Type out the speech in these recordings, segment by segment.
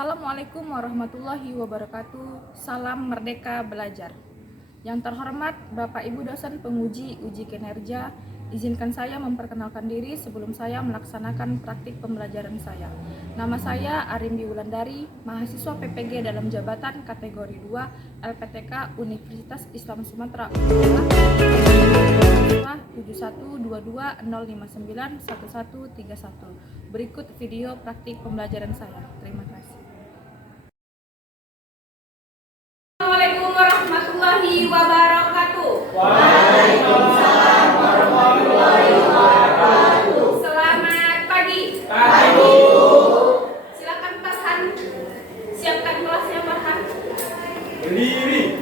Assalamualaikum warahmatullahi wabarakatuh. Salam Merdeka Belajar. Yang terhormat Bapak Ibu dosen penguji uji kinerja, izinkan saya memperkenalkan diri sebelum saya melaksanakan praktik pembelajaran saya. Nama saya Arimbi Wulandari, mahasiswa PPG dalam jabatan kategori 2 LPTK Universitas Islam Sumatera Utara 712205911131. Berikut video praktik pembelajaran saya. Terima kasih. Assalamualaikum warahmatullahi wabarakatuh. Waalaikumsalam warahmatullahi wabarakatuh. Selamat pagi. Pagi, Bu. Silakan Farhan. Siapkan kelasnya Farhan. Berdiri.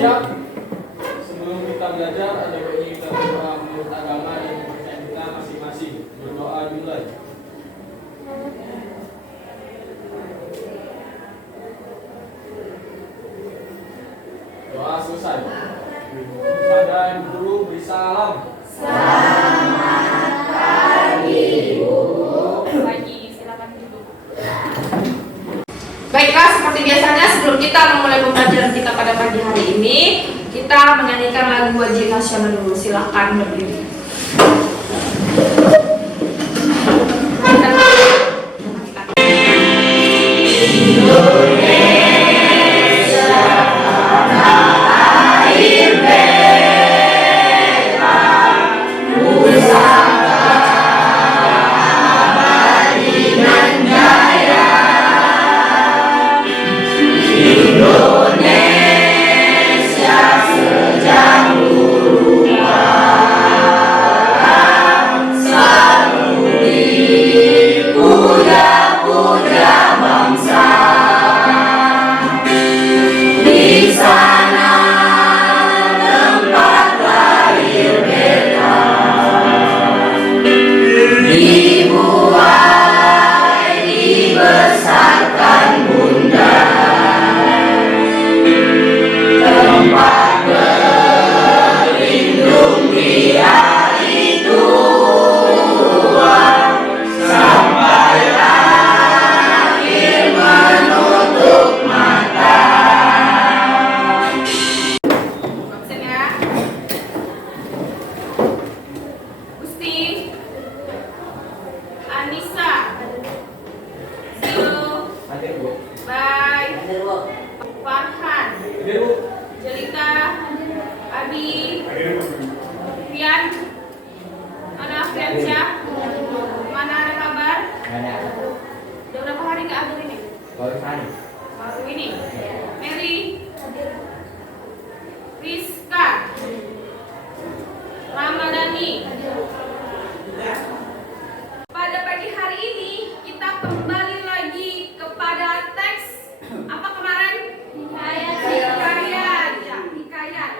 Siap. Sebelum kita belajar, ada baiknya kita berdoa menurut agama dan kepercayaan kita masing-masing. Berdoa dimulai. Doa selesai. Pada guru beri salam. Pagi, silakan duduk. Baiklah, seperti biasanya sebelum kita memulai pembelajaran kita pada pagi hari ini, kita menyanyikan lagu wajib nasional dulu. Silakan berdiri. Pada pagi hari ini kita kembali lagi kepada teks apa kemarin? Hikayat.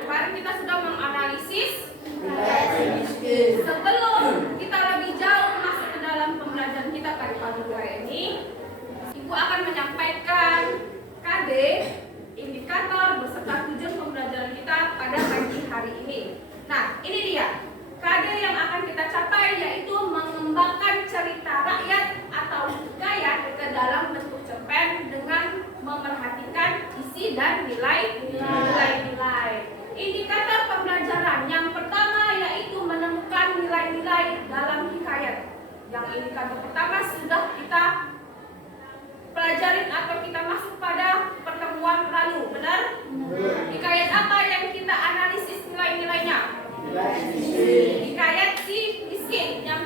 Kemarin kita sudah menganalisis. Sebelum kita lebih jauh masuk ke dalam pembelajaran kita pada pagi hari ini, Ibu akan menyampaikan KD, indikator beserta tujuan pembelajaran kita pada pagi hari ini. Nah, ini dia. KD yang akan kita capai yaitu mengembangkan cerita rakyat atau hikayat ke dalam bentuk cerpen dengan memerhatikan isi dan nilai-nilai. Indikator pembelajaran yang pertama yaitu menemukan nilai-nilai dalam hikayat. Yang indikator pertama sudah kita pelajarin atau kita masuk pada pertemuan lalu, benar? Hikayat apa yang kita analisis nilai-nilainya? Hikayat si miskin yang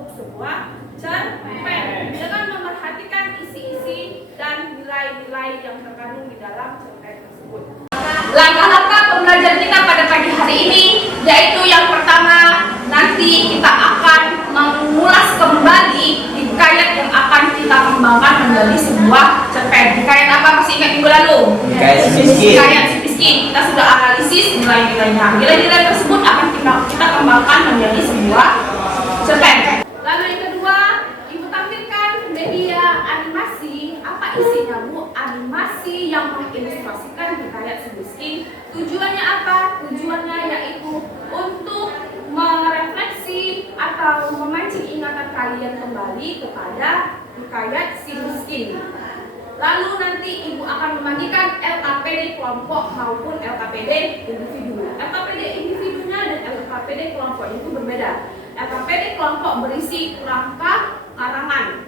membentuk sebuah cerpen dengan memerhatikan isi-isi dan nilai-nilai yang terkandung di dalam cerpen tersebut. Langkah-langkah pembelajaran kita pada pagi hari ini yaitu yang pertama, nanti kita akan mengulas kembali hikayat yang akan kita kembangkan menjadi sebuah cerpen. Hikayat apa, masih ingat minggu lalu? Hikayat si miskin. Hikayat si miskin. Kita sudah analisis nilai-nilainya. Nilai-nilai tersebut akan kita kembangkan menjadi sebuah cerpen. Lalu yang kedua, Ibu tampilkan media animasi. Apa isinya, Bu? Animasi yang mengilustrasikan hikayat si miskin. Tujuannya apa? Tujuannya yaitu untuk merefleksi atau memancing ingatan kalian kembali kepada hikayat si miskin. Lalu nanti Ibu akan membagikan LKPD kelompok maupun LKPD individu. LKPD individunya dan LKPD kelompok itu berbeda. LKPD kelompok berisi kerangka karangan.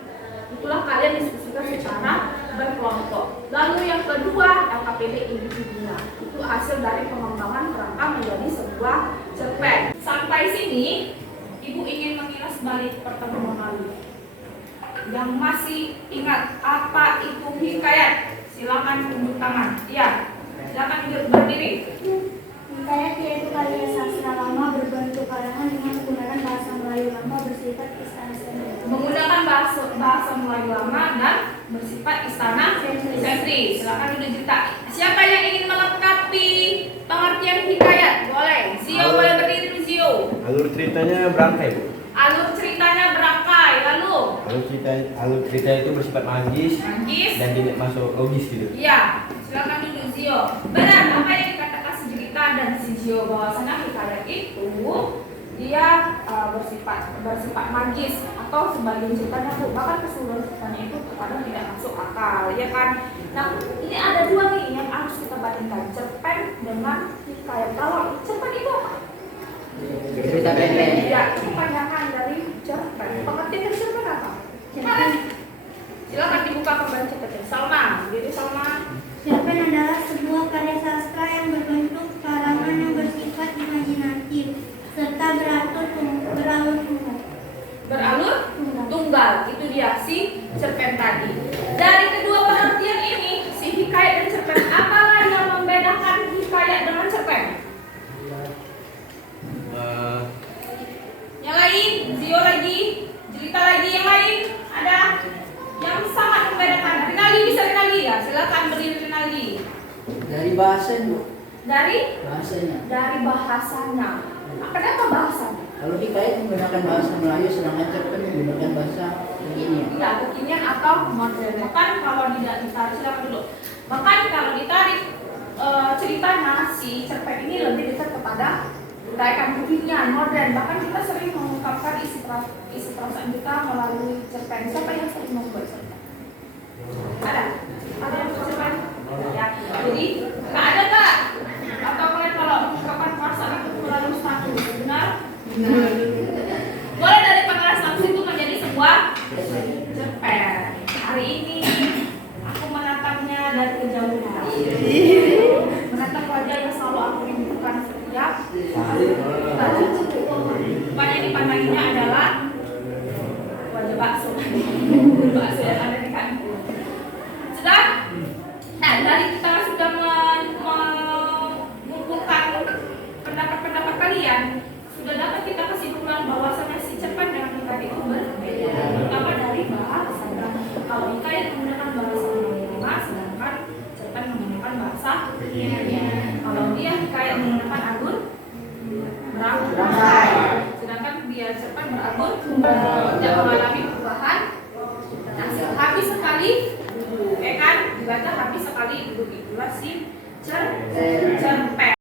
Itulah kalian diskusikan secara berkelompok. Lalu yang kedua, LKPD individunya. Itu hasil dari pengembangan kerangka menjadi sebuah cerpen. Sampai sini, Ibu ingin mengilas balik pertemuan lalu. Yang masih ingat apa itu hikayat? Silakan tunjuk tangan. Iya, silakan berdiri. Hikayat yaitu karya sastra lama berbentuk karangan dengan menggunakan bahasa Melayu lama bersifat istana sentris. Menggunakan bahasa Melayu lama dan bersifat istana sentris. Silakan duduk cerita. Siapa yang ingin melengkapi pengertian hikayat? Boleh. Zio boleh berdiri dulu, Zio. Alur ceritanya berangkai, Bu. Alur ceritanya berangkai. Lalu Alur cerita itu bersifat magis Magis. dan tidak masuk logis gitu. Iya, silakan duduk, Zio. Benar apa yang dikatakan si Jelita dan si Zio bahwasanya hikayat itu dia bersifat magis atau sebagian ceritanya tuh bahkan keseluruhan ceritanya itu terkadang tidak masuk akal, ya kan? Nah, ini ada dua nih yang harus kita bandingkan, cerpen dengan hikayat. Kalau cerpen itu apa? Cerita pendek. Ya, kepanjangan dari cerpen. Pengertian dari cerpen apa? Silakan dibuka kembali cerpennya. Salma, diri Salma. Cerpen adalah sebuah karya sastra yang berbentuk karangan yang bersifat imajinatif serta beralur tunggal. Beralur tunggal, itu dia si cerpen tadi. Dari kedua pengertian ini, si hikayat dan cerpen, apalah yang membedakan hikayat dengan cerpen? Yang lain, Zio lagi, Jelita lagi, yang lain ada yang sangat membedakan. Rinaldi bisa Rinaldi ya, silakan berdiri Rinaldi. Dari bahasa, Bu. Dari Bahasanya. bahasanya. Apa bahasanya? Kalau hikayat menggunakan bahasa Melayu, sedangkan cerpen menggunakan bahasa kekinian. Ya, kekinian atau modern. Bahkan kalau tidak ditarik, silakan dulu. Bahkan kalau ditarik ceritanya si cerpen ini lebih dekat kepada gaya kekinian, modern. Bahkan kita sering mengungkapkan isi perasaan kita melalui cerpen. Siapa yang sering membuat cerpen? Ada? Ada yang membuat cerpen? Ya. Jadi nggak ada nggak? Atau kalian kalau mengungkapkan perasaan itu melalui status, benar? Boleh dari pengeras status itu menjadi sebuah cerpen. Hari ini aku menatapnya dari kejauhan. Menatap wajah yang selalu aku rindukan setiap hari. Rupanya dipandanginya adalah wajah bakso. Bakso yang ada di kanku. Sudah? Nah, dari kita sudah mengumpulkan pendapat-pendapat kalian, sudah dapat kita kesimpulan bahwasanya si cerpen dengan hikayat itu berbeda, terutama dari bahasa. Kalau hikayat menggunakan bahasa Melayu, sedangkan cerpen menggunakan bahasa kekinian. Kalau dia hikayat menggunakan alur berangkai, sedangkan dia cerpen beralur tidak mengalami perubahan. Nah, habis sekali duduk, kan? Dibaca habis sekali duduk, itulah si cerpen.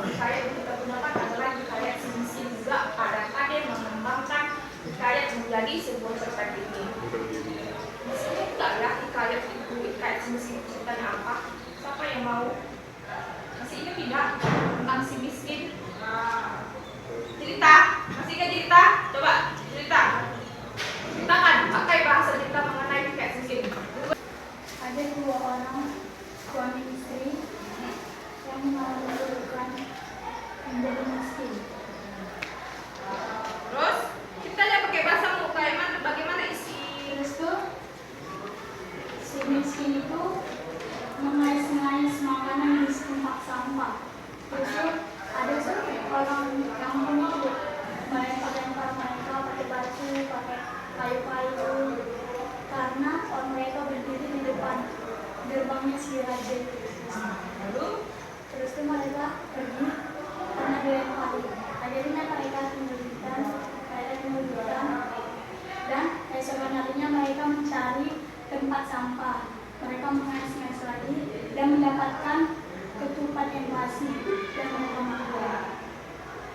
Hikayat yang kita gunakan adalah hikayat si miskin juga pada akhir mengembangkan hikayat menjadi sebuah cerpen ini. Di sini enggak ya hikayat itu, hikayat si miskin ceritanya apa? Siapa yang mau? Masih ingat tidak tentang si miskin? Cerita, masih ingat cerita? Coba cerita. Ceritakan, pakai bahasa cerita mengenai hikayat si miskin. Ada dua orang suami istri yang mengalami keburukan menjadi miskin. Terus Akhirnya mereka mencari tempat sampah. Mereka mengais-ngais lagi dan mendapatkan ketupat yang basi dan mereka makan.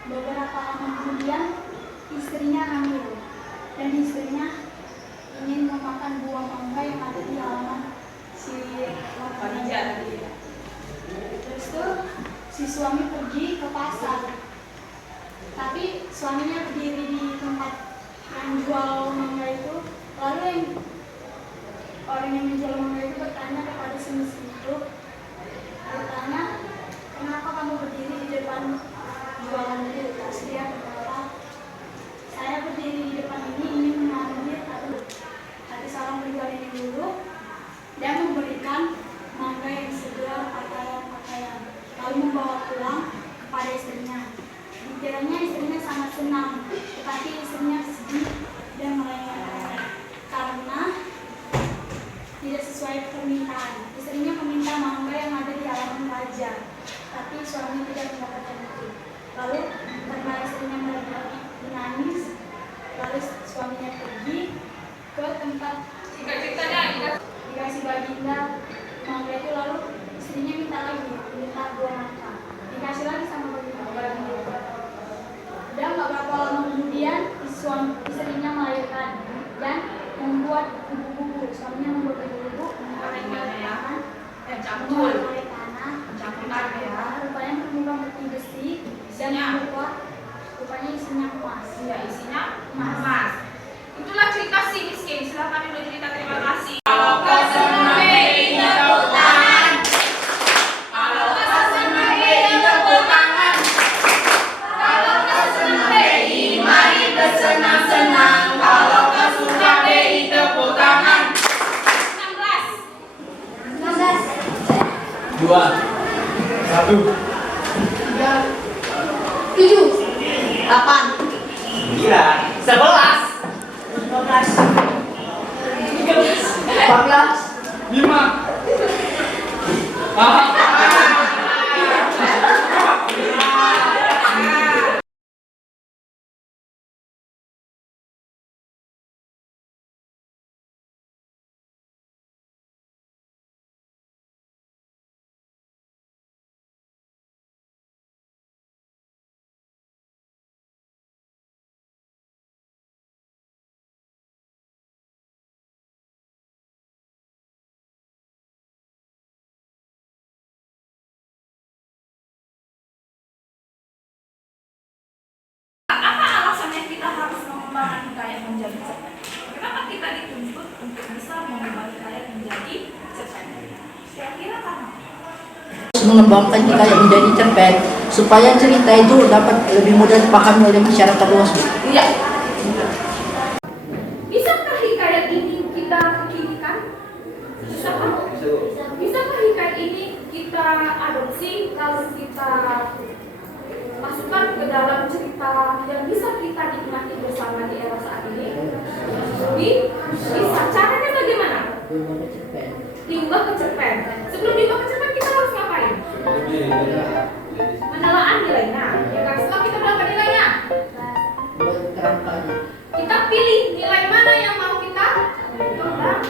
Beberapa lama kemudian istrinya hamil dan istrinya ingin memakan buah mangga yang ada di halaman si Khadijah tadi. Terus tuh si suami pergi ke pasar, tapi suaminya berdiri di tempat yang jual mangga itu. Lalu yang orang yang menjual mangga itu bertanya kepada si miskin itu, bertanya, kenapa kamu berdiri di depan jualan itu? Terus dia berkata, saya berdiri di depan ini ingin mengambil hati seorang penjual ini dulu dan memberikan mangga yang segar pakaian-pakaian, lalu membawa pulang kepada istrinya. Dikiranya istrinya sangat senang, tetapi istrinya sedih dan merengek karena tidak sesuai permintaan. Istrinya meminta mangga yang ada di halaman raja, tapi suami tidak mendapatkan itu. Lalu karena istrinya menangis, lalu suaminya pergi ke tempat dikasih baginda mangga itu. Lalu istrinya minta buah nangka, dikasih lagi sama baginda. Dan beberapa lama kemudian istrinya melahirkan dan membuat buku-buku. Suaminya membuat buku-buku, menggunakan Campur tanah, ya. rupanya mengubah peti besi dan membuat rupanya isinya emas. Ya, isinya emas. Itulah cerita si miskin. Silakan dulu cerita. Terima kasih. Dua, satu, 7, 8, 9, 11, 14, lima. Ah. Apa alasannya kita harus mengembangkan hikayat menjadi cerpen? Kenapa kita dituntut untuk bisa mengubah hikayat menjadi cerpen? Kira-kira karena mengembangkan hikayat menjadi cerpen supaya cerita itu dapat lebih mudah dipahami oleh masyarakat luas. iya. Bisakah hikayat ini kita kekinikan? Bisakah? Bisakah hikayat ini kita adopsi lalu kita masukkan ke dalam cerita yang bisa kita nikmati bersama di era saat ini? Bisa. Caranya bagaimana? Diubah ke cerpen. Sebelum diubah ke cerpen kita harus ngapain? Menelaan nilainya. Ya kan? Setelah kita dapat nilainya, kita pilih nilai mana yang mau kita kembangkan.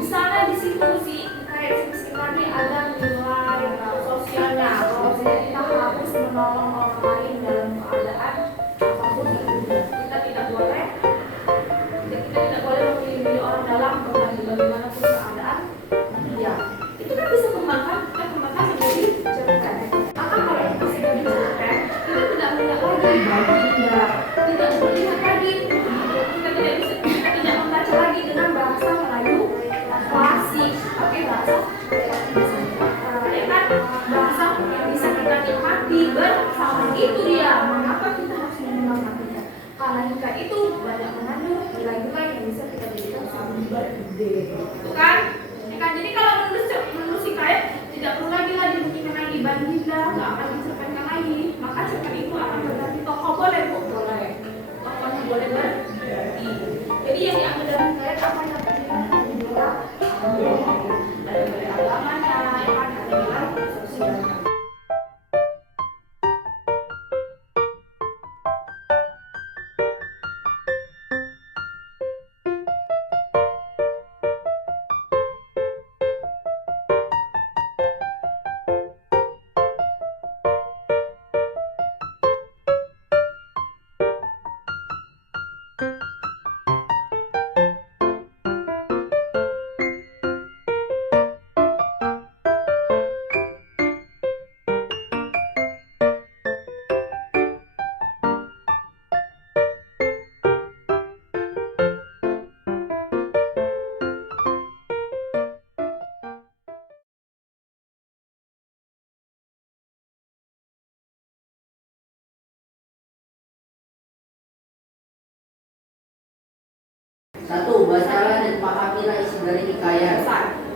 Misalnya di situ sih kayak tadi ada nilai sosialnya. Kalau kita harus menolong orang lain dalam keadaan apapun itu, kita tidak boleh memilih orang dalam bagaimana pun keadaan. Ya, itu kan bisa kita kembangkan menjadi cerpen. Maka kalau kita sudah di cerpen, kita tidak melihat lagi baginda, tidak melihat lagi, kita tidak membaca lagi dengan bahasa Melayu klasik, oke, bahasa ya kan, bahasa yang bisa kita nikmati bersama. Itu dia mengapa kita harus mengembangkannya, karena hikayat itu banyak mengandung nilai-nilai yang bisa kita jadikan sumber ide, itu kan? Ya kan? Jadi kalau menulis hikayat tidak perlu lagi dibikinkan lagi baginda, nggak akan dicerpenkan lagi, maka cerpen itu akan berganti tokoh. Boleh kok, boleh tokohnya boleh berganti. Jadi yang diambil dari hikayat apa yang kita ada nilai agamanya, ada nilai sosialnya. Satu, bacalah dan pahamilah isi dari hikayat.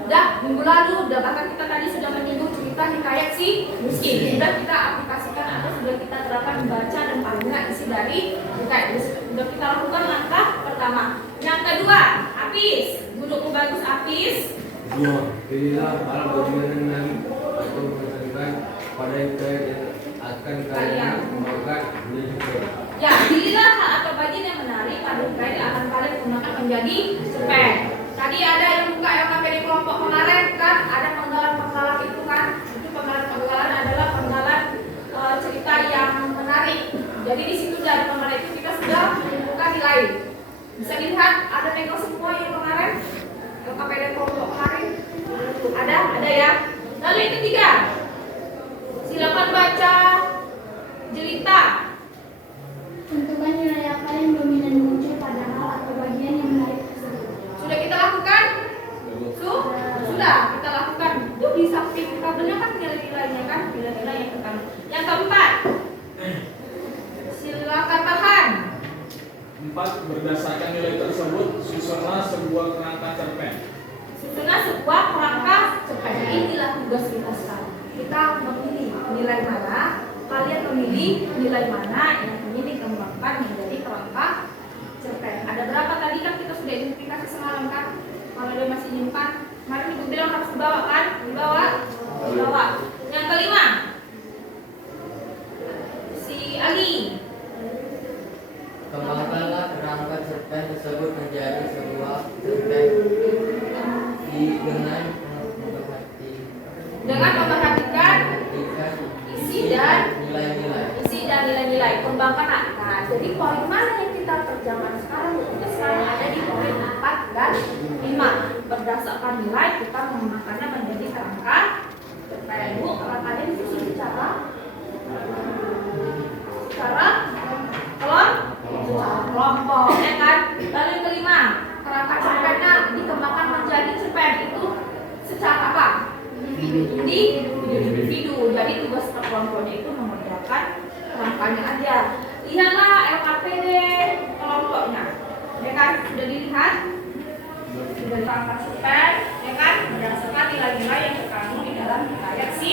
Udah, minggu lalu bahkan kita tadi sudah menyinggung cerita hikayat si miskin. Sudah kita aplikasikan atau sudah kita terapkan membaca dan pahamilah isi dari hikayat. Sudah kita lakukan langkah pertama. Yang kedua, Apis. Dudukmu bagus, Apis. Dua, pilihlah hal bagian atau berdasarkan pada hikayat yang akan kalian kembangkan menjadi cerpen. Ya, pilihlah hal atau bagian yang menarik pada hikayat yang akan kalian gunakan menjadi cerpen. Tadi ada yang buka LKP di kelompok kemarin kan, ada penggalan-penggalan itu kan. Itu penggalan-penggalan adalah penggalan cerita yang menarik. Jadi di situ dari penggalan itu kita sudah menemukan nilai. Bisa dilihat ada nego semua yang kemarin LKP di kelompok kemarin. Ada ya. Lalu yang ketiga, silakan baca jelita. Tentukan nilai akal yang dominan muncul pada hal atau bagian yang menarik tersebut. Sudah kita lakukan? Sudah kita lakukan. Itu di samping tabelnya kan nilai-nilainya kan, nilai-nilai yang pertama. Yang keempat, silakan tahan. 4. Berdasarkan nilai tersebut, susunlah sebuah kerangka cerpen. Susunlah sebuah kerangka cerpen. Inilah tugas kita sekarang. Kita memilih nilai mana, kalian memilih nilai mana yang ingin dikembangkan menjadi kerangka cerpen. Ada berapa tadi kan kita sudah identifikasi semalam kan? Kalau dia masih nyimpan, kemarin ibu bilang harus dibawa kan? Dibawa. Yang kelima, si Ali. Kembangkanlah kerangka cerpen tersebut menjadi sebuah cerpen Dengan memperhatikan isi dan nilai-nilai. Kembangkan akar. Jadi poin mana yang kita kerjakan sekarang? Kita sekarang ada di poin 4 dan 5. Berdasarkan nilai kita menggunakannya menjadi kerangka cerpen. Bu, kerangkanya disusun secara kelompok, ya kan? Lalu yang kelima, kerangka cerpennya dikembangkan menjadi cerpen itu secara apa? Individu. Jadi tugas kelompoknya itu mengerjakan kerangkanya aja. Lihatlah LKPD kelompoknya, ya kan? Sudah dilihat? Sudah kerangka cerpen, ya kan? Berdasarkan nilai-nilai yang terkandung di dalam hikayat si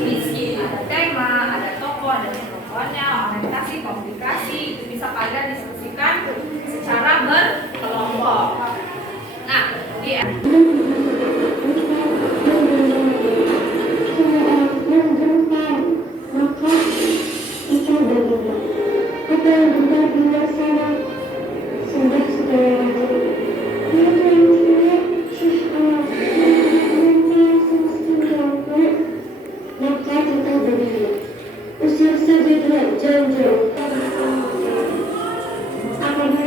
miskin. Ada tema, ada tokoh, ada tokohnya, orientasi, komunikasi. Itu bisa kalian diskusikan secara berkelompok. Nah, Apabila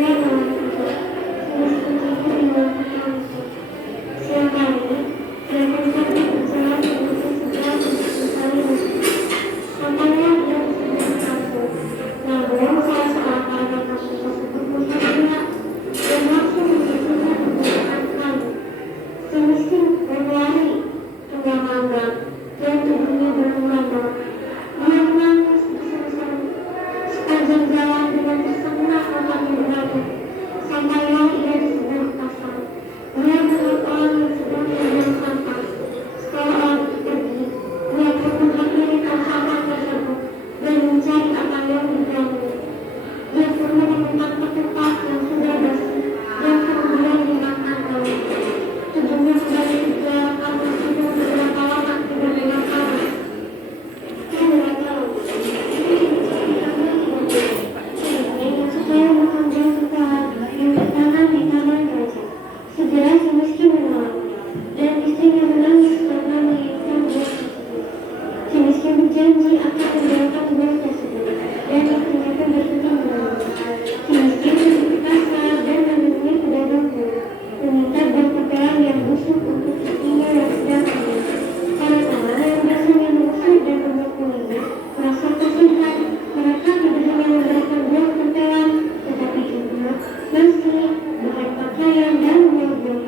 bersih, bahan pakaian, dan menyeberang.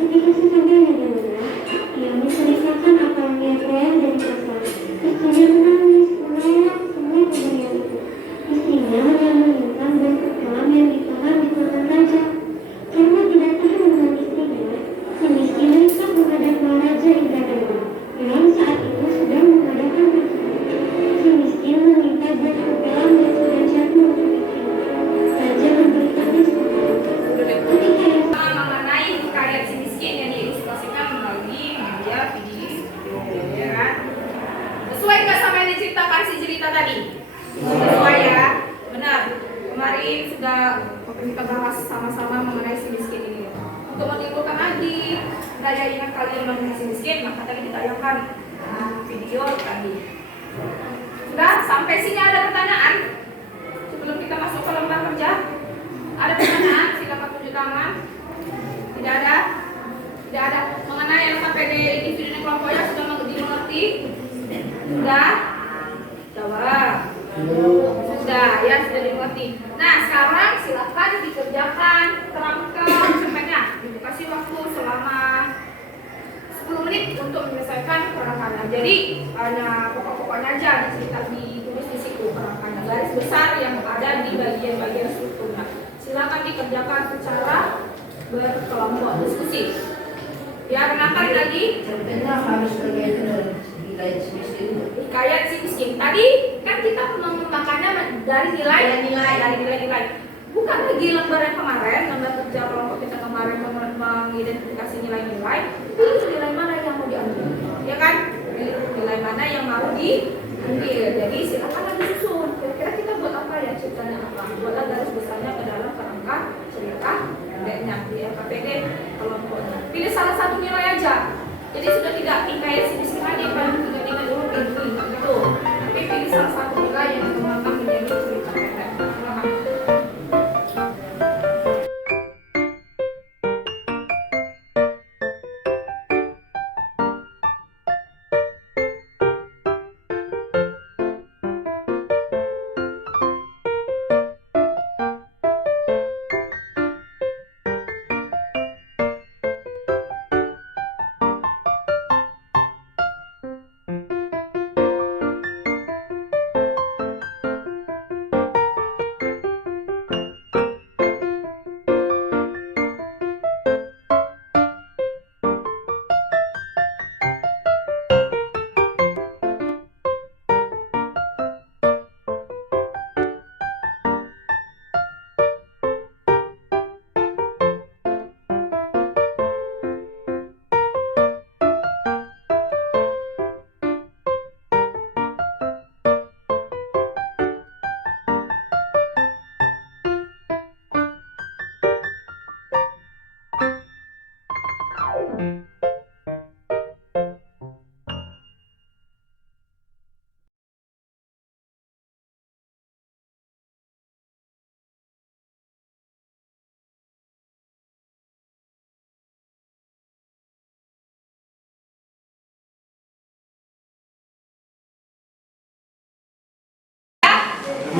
Ketika sesadarnya di rumah, ia menceritakan apa yang dia peroleh dari pasar. Istrinya menangis, menolak semua pemberian itu. Istrinya hanya meminta bentuk kolam yang ditahan di tangan raja. Karena tidak tahan dengan istrinya, si miskin nekat menghadap Maharaja Indradewa yang saat itu sedang mengadakan pesta. Si miskin meminta bentuk kolam yang sudah jatuh untuk istrinya. Raja memberitahu ketika ia mengenai hikayat si miskin yang diilustrasikan melalui media video, ya kan? Sesuai nggak sama yang diceritakan si cerita tadi? Sesuai ya, benar. Kemarin sudah kita bahas sama-sama mengenai si miskin ini. Untuk menimbulkan lagi daya ingat kalian mengenai si miskin, maka tadi ditayangkan video tadi. Sudah sampai sini ada pertanyaan? Sebelum kita masuk ke lembar kerja, ada pertanyaan? Silakan tunjuk tangan. Tidak ada? Tidak ada. Mengenai yang sampai di individu dan kelompoknya sudah dimengerti? Sudah? Jawab. Sudah, ya sudah dimengerti. Nah, sekarang silakan dikerjakan, terangkan semuanya. Dikasih waktu selama 10 menit untuk menyelesaikan kerangkannya. Jadi hanya pokok-pokoknya aja ditulis di situ kerangkannya. Garis besar yang ada di bagian-bagian strukturnya. Silakan dikerjakan secara berkelompok diskusi. Ya, kenapa lagi? Cerpennya harus berkaitan dengan nilai miskin. Hikayat si miskin. Tadi kan kita mengembangkannya dari nilai. Bukan lagi lembar yang kemarin, lembar kerja kelompok kita kemarin mengidentifikasi nilai-nilai. Itu nilai mana yang mau diambil? Ya kan? Nilai mana yang mau diambil. Jadi silakan lagi susun. Kira-kira kita buat apa ya, ceritanya apa? Buatlah garis besarnya ke dalam kerangka cerita pendeknya di LKPD kelompoknya. Pilih salah satu nilai aja. Jadi sudah tidak hikayat si miskin lagi, kan? Tiga dulu gitu. Tapi pilih salah satu nilai yang dikembangkan menjadi cerita pendek. Silakan.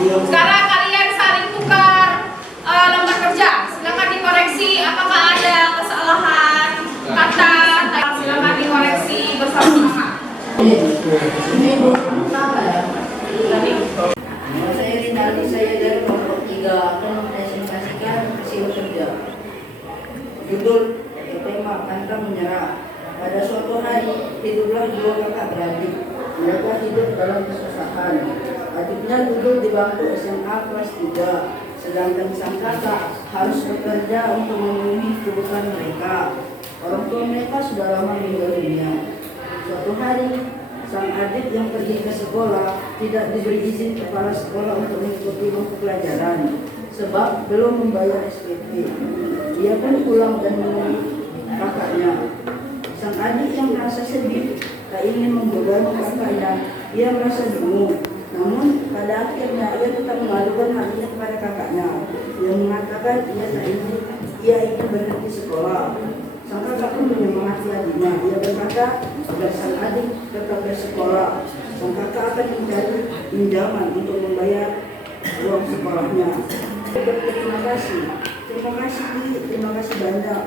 Sekarang kalian saling tukar lembar kerja. Silakan dikoreksi apakah ada kesalahan kata. Silakan dikoreksi bersama-sama. Ini belum sama ya. Saya Rinaldi, saya dari kelompok 3 akan mempresentasikan hasil kerja. Judul tema pantang menyerah. Pada suatu hari hiduplah 2 kakak beradik. Mereka hidup dalam kesusahan. Adiknya duduk di bangku SMA kelas 3, sedangkan sang kakak harus bekerja untuk memenuhi kebutuhan mereka. Orang tua mereka sudah lama meninggal dunia. Suatu hari, sang adik yang pergi ke sekolah tidak diberi izin kepala sekolah untuk mengikuti buku pelajaran sebab belum membayar SPP. Dia pun pulang dan menemui kakaknya. Sang adik yang merasa sedih tak ingin membodohi kakaknya. Ia merasa bingung. Namun pada akhirnya ia tetap mengadukan hal ini kepada kakaknya yang mengatakan ia ingin berhenti sekolah. Sang kakak pun menyemangati adiknya. Ia berkata agar sang adik tetap bersekolah. Sang kakak akan mencari pinjaman untuk membayar uang sekolahnya. Terima kasih. Terima kasih Bi, terima kasih banyak.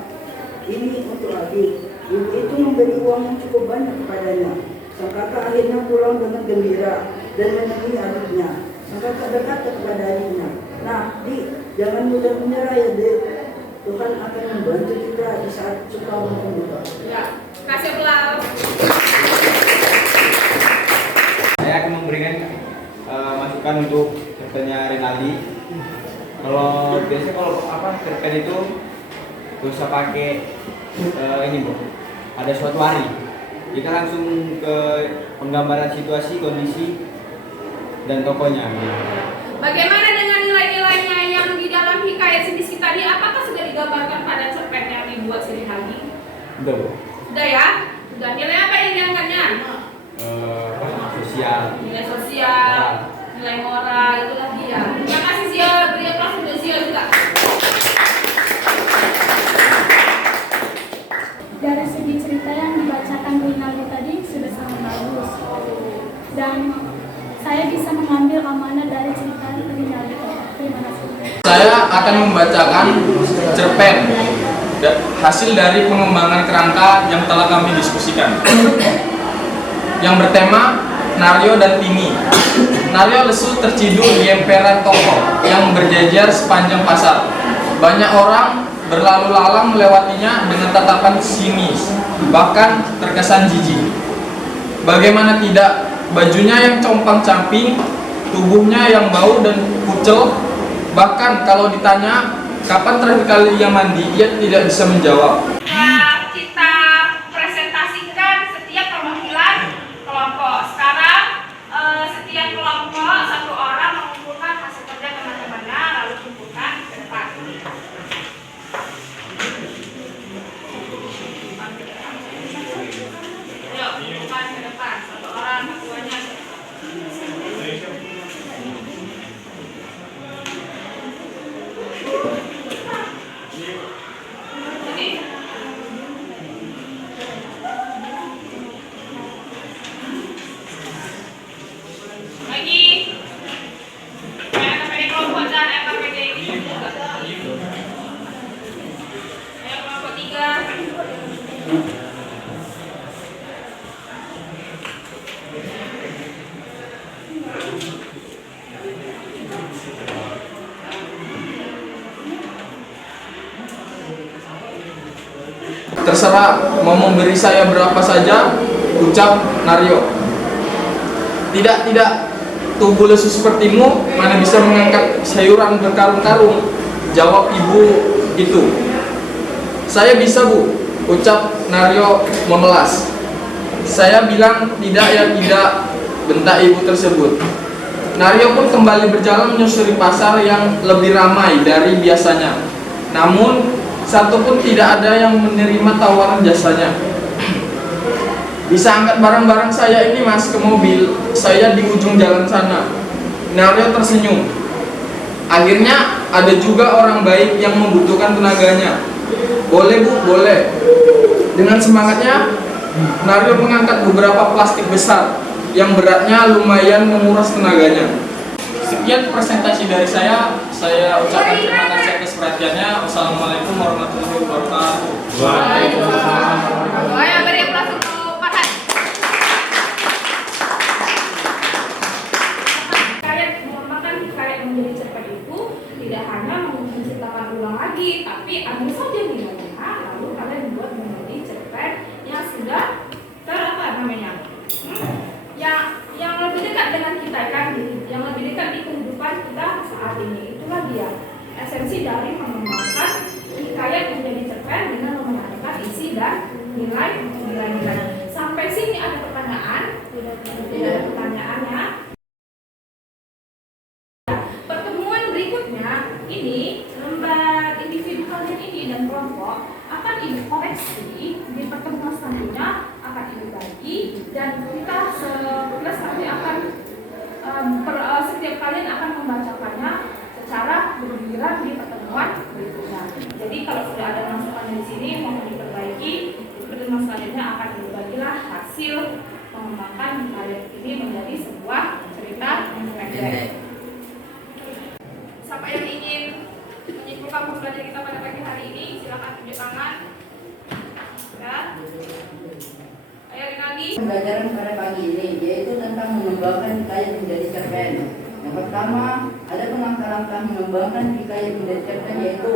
Ini untuk Abi. Ibu itu memberi uang yang cukup banyak kepadanya. Sang kakak akhirnya pulang dengan gembira dan menemui adiknya. Sang kakak berkata kepada adiknya, "Nah, Di, jangan mudah menyerah ya, Dek. Tuhan akan membantu kita di saat sukar maupun duka." Ya, kasih aplaus. Saya akan memberikan masukan untuk cerpennya Renaldi. Kalau biasanya cerpen itu gak usah pakai ini bro. Ada suatu hari kita langsung ke penggambaran situasi, kondisi, dan tokohnya. Bagaimana dengan nilai-nilainya yang di dalam hikayat sedikit tadi? Apakah sudah digambarkan pada cerpen yang dibuat sini lagi? Udah bro. Sudah ya? Sudah. Nilai apa yang diangkatnya? Sosial. Nilai sosial, nilai moral, itulah dia. Terima kasih Zia, beri aplaus untuk Zia juga. Dari segi cerita yang dibacakan Rinaldi tadi sudah sangat bagus, dan saya bisa mengambil amanah dari cerita Rinaldi tadi. Terima kasih. Saya akan membacakan cerpen hasil dari pengembangan kerangka yang telah kami diskusikan, yang bertema Naryo dan Tini. Naryo lesu terciduk di emperan toko yang berjejer sepanjang pasar. Banyak orang berlalu lalang melewatinya dengan tatapan sinis, bahkan terkesan jijik. Bagaimana tidak, bajunya yang compang-camping, tubuhnya yang bau dan kucel. Bahkan kalau ditanya kapan terakhir kali ia mandi, ia tidak bisa menjawab. Kita presentasikan setiap perwakilan kelompok. Sekarang setiap kelompok satu orang mengumpulkan hasil kerja teman-temannya lalu kumpulkan ke depan. Yuk, kumpulkan ke depan. Satu orang ketuanya. Ini. Lagi. PPD kelompok dan PPD ini juga. Ayo kelompok 3. Terserah mau memberi saya berapa saja, ucap Naryo. Tidak, tubuh lesu sepertimu mana bisa mengangkat sayuran berkarung-karung, jawab ibu itu. Saya bisa Bu, ucap Naryo memelas. Saya bilang tidak ya tidak, bentak ibu tersebut. Naryo pun kembali berjalan menyusuri pasar yang lebih ramai dari biasanya. Namun satu pun tidak ada yang menerima tawaran jasanya. Bisa angkat barang-barang saya ini Mas ke mobil, saya di ujung jalan sana. Naryo tersenyum. Akhirnya ada juga orang baik yang membutuhkan tenaganya. Boleh Bu, boleh. Dengan semangatnya Naryo mengangkat beberapa plastik besar yang beratnya lumayan menguras tenaganya. Sekian presentasi dari saya ucapkan terima kasih atas perhatiannya. Wassalamualaikum warahmatullahi wabarakatuh. Waalaikumsalam. Ayo beri aplaus untuk Farhan. Hikayat mengembangkan hikayat menjadi cerpen itu tidak hanya menciptakan ulang lagi, tapi ambil saja nilainya lalu kalian buat menjadi cerpen yang sudah yang lebih dekat dengan kita kan, yang lebih dekat di kehidupan kita saat ini. Itulah dia esensi dari mengembangkan hikayat menjadi cerpen dengan menyatukan isi dan nilai-nilai. Sampai sini ada pertanyaan? Tidak ada pertanyaannya. Pertemuan berikutnya ini lembar individu kalian ini dan kelompok akan ibu koreksi di pertemuan selanjutnya, akan ibu bagi, dan kita sekelas nanti akan setiap kalian akan membacakannya secara bergiliran di pertemuan pembelajaran kita pada pagi hari ini. Silakan tunjuk tangan. Ya. Ayo Rinaldi. Pembelajaran pada pagi ini yaitu tentang mengembangkan hikayat menjadi cerpen. Yang pertama, ada langkah-langkah mengembangkan hikayat menjadi cerpen yaitu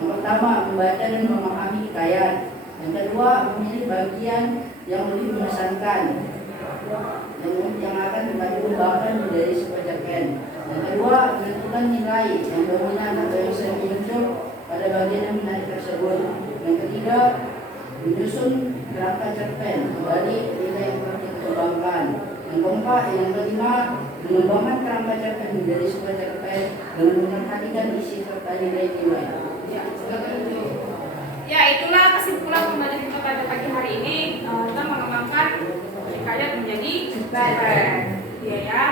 yang pertama, membaca dan memahami hikayat. Yang kedua, memilih bagian yang lebih mengesankan yang akan dikembangkan menjadi sebuah cerpen. Yang kedua, menentukan nilai yang dominan atau yang sering muncul pada bagian yang menarik tersebut. Yang ketiga, menyusun kerangka cerpen kembali nilai yang perlu dikembangkan. Yang keempat, yang kelima, mengembangkan kerangka cerpen menjadi sebuah cerpen dengan memperhatikan isi serta nilai-nilai. Ya, silakan tunjuk. Ya, itulah kesimpulan pembelajaran kita pada pagi hari ini. Kita mengembangkan hikayat menjadi cerpen. Iya ya.